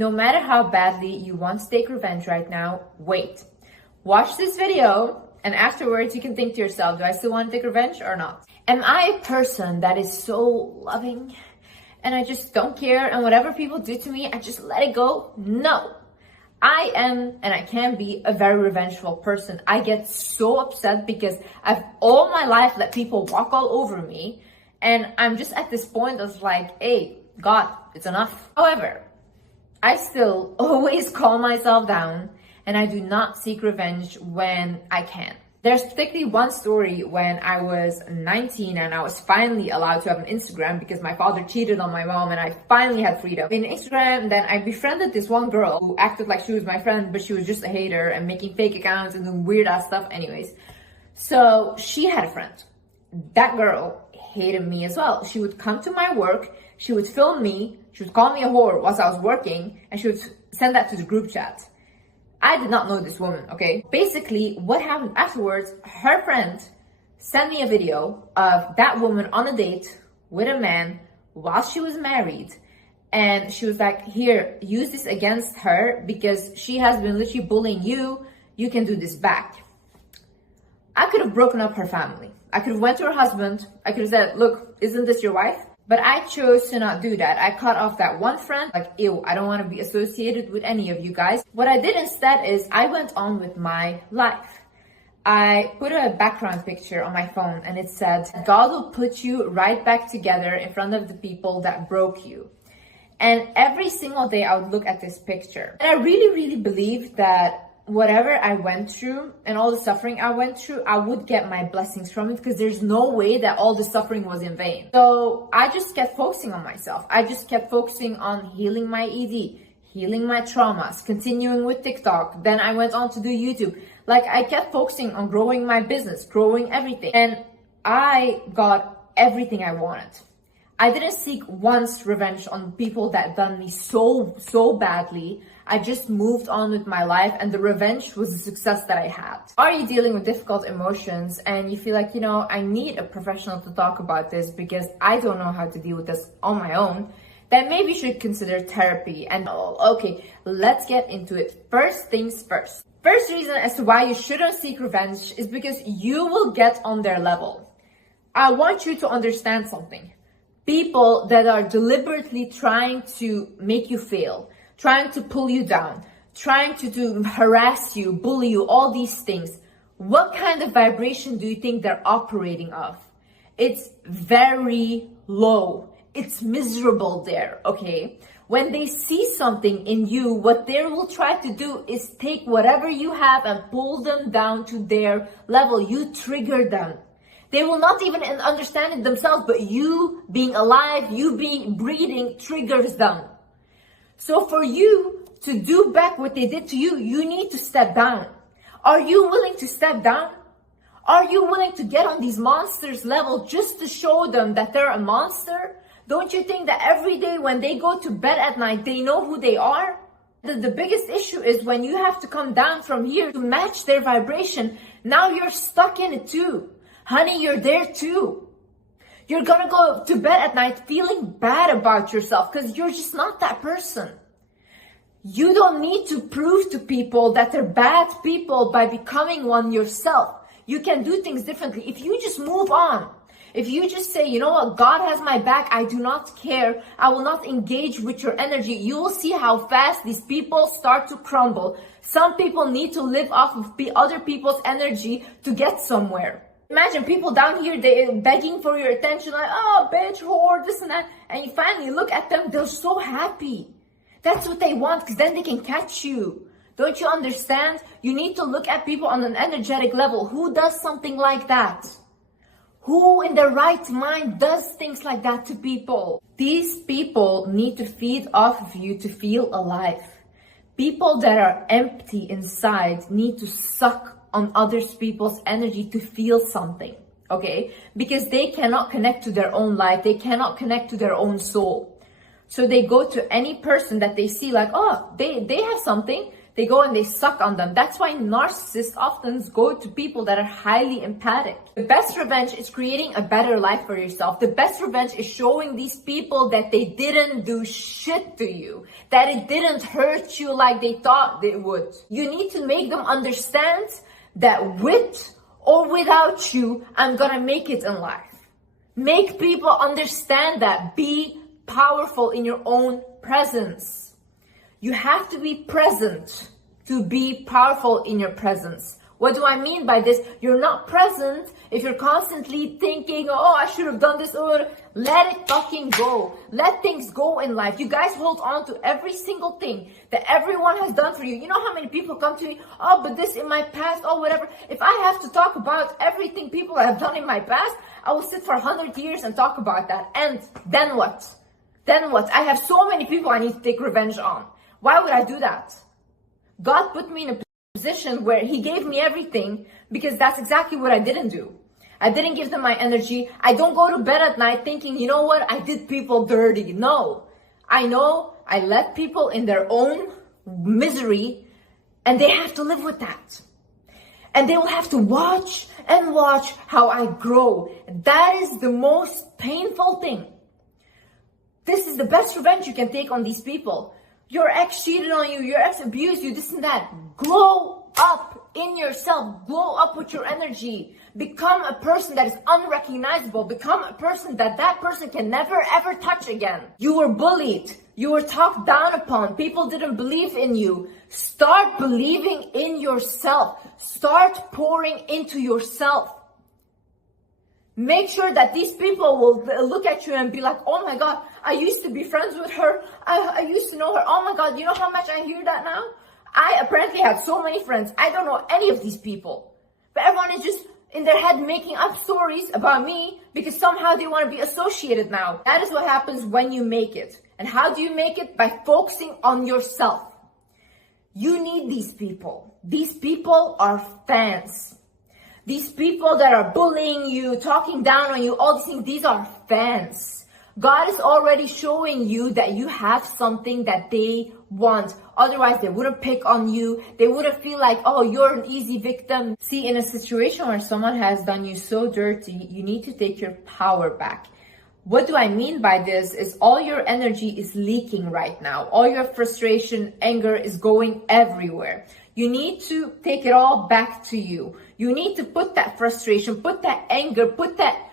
No matter how badly you want to take revenge right now, wait. Watch this video and afterwards you can think to yourself, do I still want to take revenge or not? Am I a person that is so loving and I just don't care and whatever people do to me, I just let it go? No. I am and I can be a very revengeful person. I get so upset because I've all my life let people walk all over me, and I'm just at this point of like, hey, God, it's enough. However, I still always calm myself down and I do not seek revenge when I can. There's particularly one story when I was 19 and I was finally allowed to have an Instagram because my father cheated on my mom and I finally had freedom. In Instagram, then I befriended this one girl who acted like she was my friend, but she was just a hater and making fake accounts and doing weird ass stuff anyways. So she had a friend. That girl hated me as well. She would come to my work, she would film me, she would call me a whore whilst I was working, and she would send that to the group chat. I did not know this woman, okay? Basically, what happened afterwards, her friend sent me a video of that woman on a date with a man while she was married. And she was like, here, use this against her because she has been literally bullying you. You can do this back. I could have broken up her family. I could have went to her husband. I could have said, look, isn't this your wife? But I chose to not do that. I cut off that one friend, like, ew, I don't want to be associated with any of you guys. What I did instead is I went on with my life. I put a background picture on my phone and it said, God will put you right back together in front of the people that broke you. And every single day I would look at this picture. And I really, really believe that whatever I went through and all the suffering I went through, I would get my blessings from it because there's no way that all the suffering was in vain. So I just kept focusing on myself. I just kept focusing on healing my ED, healing my traumas, continuing with TikTok. Then I went on to do YouTube. Like I kept focusing on growing my business, growing everything. And I got everything I wanted. I didn't seek once revenge on people that done me so badly. I just moved on with my life and the revenge was the success that I had. Are you dealing with difficult emotions and you feel like, you know, I need a professional to talk about this because I don't know how to deal with this on my own? Then maybe you should consider therapy. And okay, let's get into it. First things first. First reason as to why you shouldn't seek revenge is because you will get on their level. I want you to understand something. People that are deliberately trying to make you fail, trying to pull you down, trying to harass you, bully you, all these things. What kind of vibration do you think they're operating of? It's very low. It's miserable there, okay? When they see something in you, what they will try to do is take whatever you have and pull them down to their level. You trigger them. They will not even understand it themselves, but you being alive, you being breathing triggers them. So for you to do back what they did to you, you need to step down. Are you willing to step down? Are you willing to get on these monsters' level just to show them that they're a monster? Don't you think that every day when they go to bed at night, they know who they are? The biggest issue is when you have to come down from here to match their vibration. Now you're stuck in it too. Honey, you're there too. You're gonna go to bed at night feeling bad about yourself because you're just not that person. You don't need to prove to people that they're bad people by becoming one yourself. You can do things differently. If you just move on, if you just say, you know what, God has my back, I do not care, I will not engage with your energy, you will see how fast these people start to crumble. Some people need to live off of other people's energy to get somewhere. Imagine people down here, they're begging for your attention, like, oh, bitch, whore, this and that. And you finally look at them, they're so happy. That's what they want, because then they can catch you. Don't you understand? You need to look at people on an energetic level. Who does something like that? Who in their right mind does things like that to people? These people need to feed off of you to feel alive. People that are empty inside need to suck on other people's energy to feel something, okay? Because they cannot connect to their own life. They cannot connect to their own soul. So they go to any person that they see like, oh, they have something. they go and they suck on them. That's why narcissists often go to people that are highly empathic. The best revenge is creating a better life for yourself. The best revenge is showing these people that they didn't do shit to you, that it didn't hurt you like they thought it would. You need to make them understand that with or without you, I'm gonna make it in life. Make people understand that. Be powerful in your own presence. You have to be present to be powerful in your presence. What do I mean by this? You're not present if you're constantly thinking, oh, I should have done this, or let it fucking go. Let things go in life. You guys hold on to every single thing that everyone has done for you. You know how many people come to me, oh, but this in my past, oh, whatever. If I have to talk about everything people have done in my past, I will sit for 100 years and talk about that. And then what? Then what? I have so many people I need to take revenge on. Why would I do that? God put me in a position where he gave me everything because that's exactly what I didn't do. I didn't give them my energy. I don't go to bed at night thinking, you know what, I did people dirty. No, I know I let people in their own misery and they have to live with that. And they will have to watch and watch how I grow. That is the most painful thing. This is the best revenge you can take on these people. Your ex cheated on you, your ex abused you, this and that. Glow up in yourself. Glow up with your energy. Become a person that is unrecognizable. Become a person that person can never ever touch again. You were bullied. You were talked down upon. People didn't believe in you. Start believing in yourself. Start pouring into yourself. Make sure that these people will look at you and be like, oh my God, I used to be friends with her. I used to know her. Oh my God, you know how much I hear that now? I apparently had so many friends. I don't know any of these people. But everyone is just in their head making up stories about me because somehow they want to be associated now. That is what happens when you make it. And how do you make it? By focusing on yourself. You need these people. These people are fans. These people that are bullying you, talking down on you, all these things, these are fans. God is already showing you that you have something that they want. Otherwise, they wouldn't pick on you. They wouldn't feel like, oh, you're an easy victim. See, in a situation where someone has done you so dirty, you need to take your power back. What do I mean by this is all your energy is leaking right now. All your frustration, anger is going everywhere. You need to take it all back to you. You need to put that frustration, put that anger, put that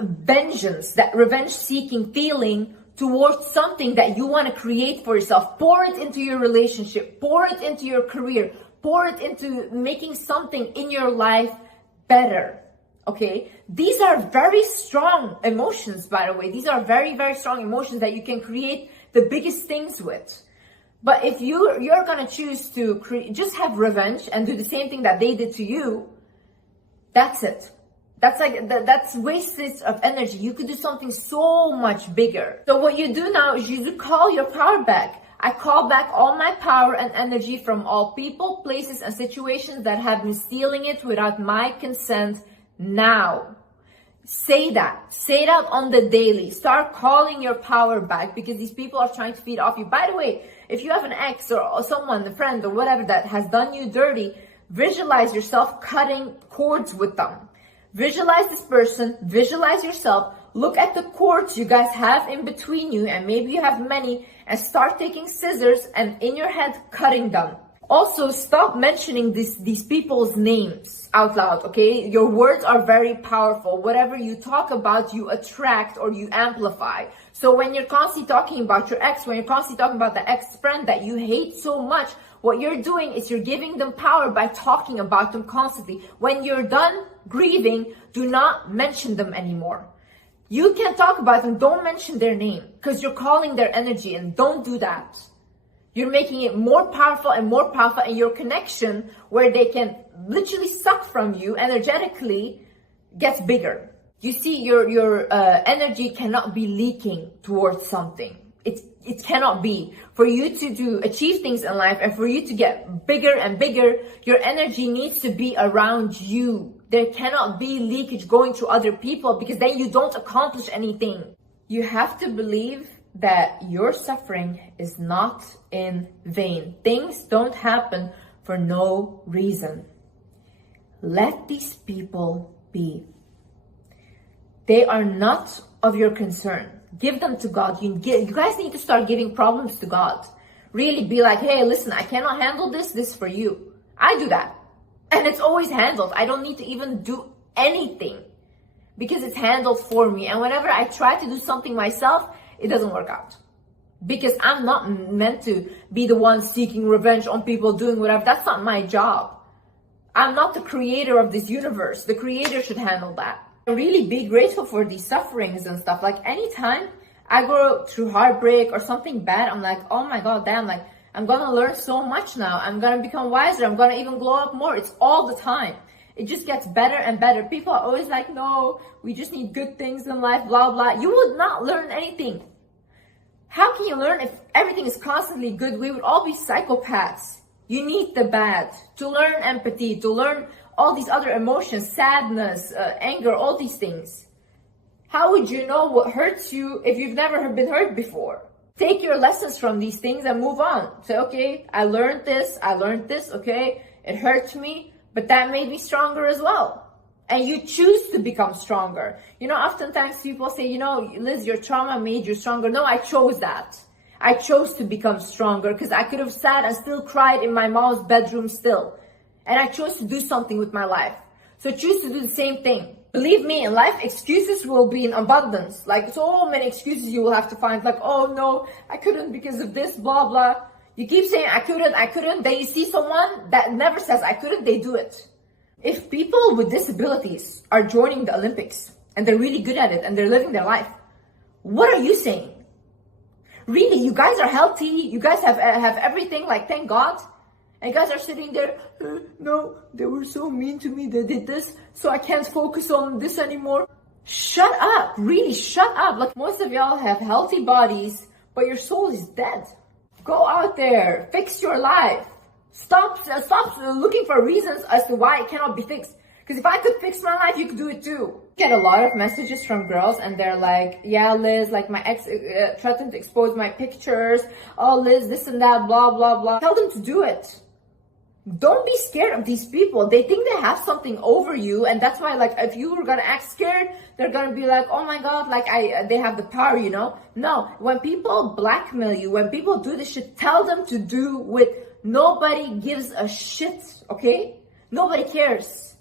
vengeance, that revenge-seeking feeling towards something that you want to create for yourself. Pour it into your relationship. Pour it into your career. Pour it into making something in your life better. Okay? These are very strong emotions, by the way. These are very, very strong emotions that you can create the biggest things with. But if you're going to choose to just have revenge and do the same thing that they did to you, that's it. That's wastage of energy. You could do something so much bigger. So what you do now is you call your power back. I call back all my power and energy from all people, places, and situations that have been stealing it without my consent now. Say that. Say that on the daily. Start calling your power back because these people are trying to feed off you. By the way, if you have an ex or someone, a friend or whatever that has done you dirty, visualize yourself cutting cords with them. Visualize this person, visualize yourself, look at the cords you guys have in between you, and maybe you have many, and start taking scissors and in your head cutting them. Also, stop mentioning these people's names out loud, okay? Your words are very powerful. Whatever you talk about, you attract or you amplify. So when you're constantly talking about your ex, when you're constantly talking about the ex-friend that you hate so much, what you're doing is you're giving them power by talking about them constantly. When you're done grieving, do not mention them anymore. You can talk about them, don't mention their name because you're calling their energy, and don't do that. You're making it more powerful, and your connection where they can literally suck from you energetically gets bigger. You see, your energy cannot be leaking towards something. It cannot be. For you to achieve things in life and for you to get bigger and bigger, your energy needs to be around you. There cannot be leakage going to other people because then you don't accomplish anything. You have to believe that your suffering is not in vain. Things don't happen for no reason. Let these people be. They are not of your concern. Give them to God. You guys need to start giving problems to God. Really be like, hey, listen, I cannot handle this. This is for you. I do that. And it's always handled. I don't need to even do anything because it's handled for me. And whenever I try to do something myself, it doesn't work out. Because I'm not meant to be the one seeking revenge on people doing whatever. That's not my job. I'm not the creator of this universe. The creator should handle that. Really be grateful for these sufferings and stuff. Like anytime I go through heartbreak or something bad, I'm like, oh my God, damn, like I'm gonna learn so much now. I'm gonna become wiser. I'm gonna even glow up more. It's all the time. It just gets better and better. People are always like, no, we just need good things in life, blah, blah. You would not learn anything. How can you learn if everything is constantly good? We would all be psychopaths. You need the bad to learn empathy, to learn all these other emotions, sadness, anger, all these things. How would you know what hurts you if you've never been hurt before? Take your lessons from these things and move on. Say, okay, I learned this, okay, it hurt me, but that made me stronger as well. And you choose to become stronger. You know, oftentimes people say, you know, Liz, your trauma made you stronger. No, I chose that. I chose to become stronger because I could have sat and still cried in my mom's bedroom still. And I chose to do something with my life. So choose to do the same thing. Believe me, in life, excuses will be in abundance. Like so many excuses you will have to find. Like, oh no, I couldn't because of this, blah, blah. You keep saying, I couldn't. Then you see someone that never says, I couldn't, they do it. If people with disabilities are joining the Olympics and they're really good at it and they're living their life, what are you saying? Really, you guys are healthy. You guys have everything, like, thank God. And you guys are sitting there, no, they were so mean to me, they did this, so I can't focus on this anymore. Shut up, really, shut up. Like, most of y'all have healthy bodies, but your soul is dead. Go out there, fix your life. Stop looking for reasons as to why it cannot be fixed. Because if I could fix my life, you could do it too. I get a lot of messages from girls and they're like, yeah, Liz, like my ex threatened to expose my pictures. Oh, Liz, this and that, blah, blah, blah. Tell them to do it. Don't be scared of these people. They think they have something over you, and that's why, like, if you were gonna act scared, they're gonna be like, oh my God, like they have the power, you know? No, when people blackmail you, when people do this shit, tell them to do with nobody gives a shit, okay? Nobody cares.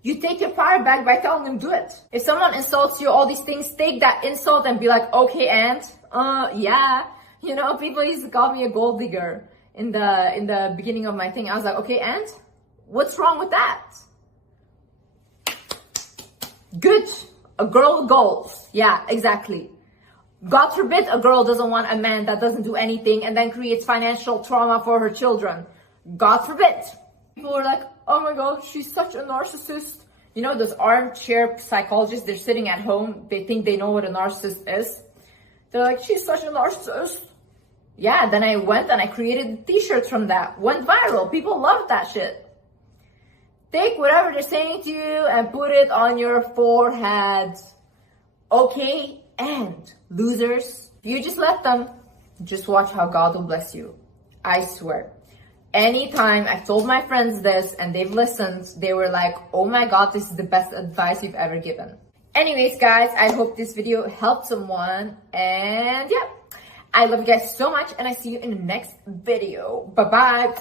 You take your power back by telling them do it. If someone insults you, all these things, take that insult and be like, okay, and yeah, you know, people used to call me a gold digger. In the beginning of my thing, I was like, okay, and what's wrong with that? Good, a girl with goals. Yeah, exactly. God forbid a girl doesn't want a man that doesn't do anything and then creates financial trauma for her children. God forbid. People are like, oh my God, she's such a narcissist. You know, those armchair psychologists, they're sitting at home, they think they know what a narcissist is. They're like, she's such a narcissist. Yeah, then I went and I created t-shirts from that. Went viral. People loved that shit. Take whatever they're saying to you and put it on your forehead. Okay, and losers, you just let them. Just watch how God will bless you. I swear. Anytime I've told my friends this and they've listened, they were like, oh my God, this is the best advice you've ever given. Anyways, guys, I hope this video helped someone. And yeah. I love you guys so much, and I see you in the next video. Bye-bye.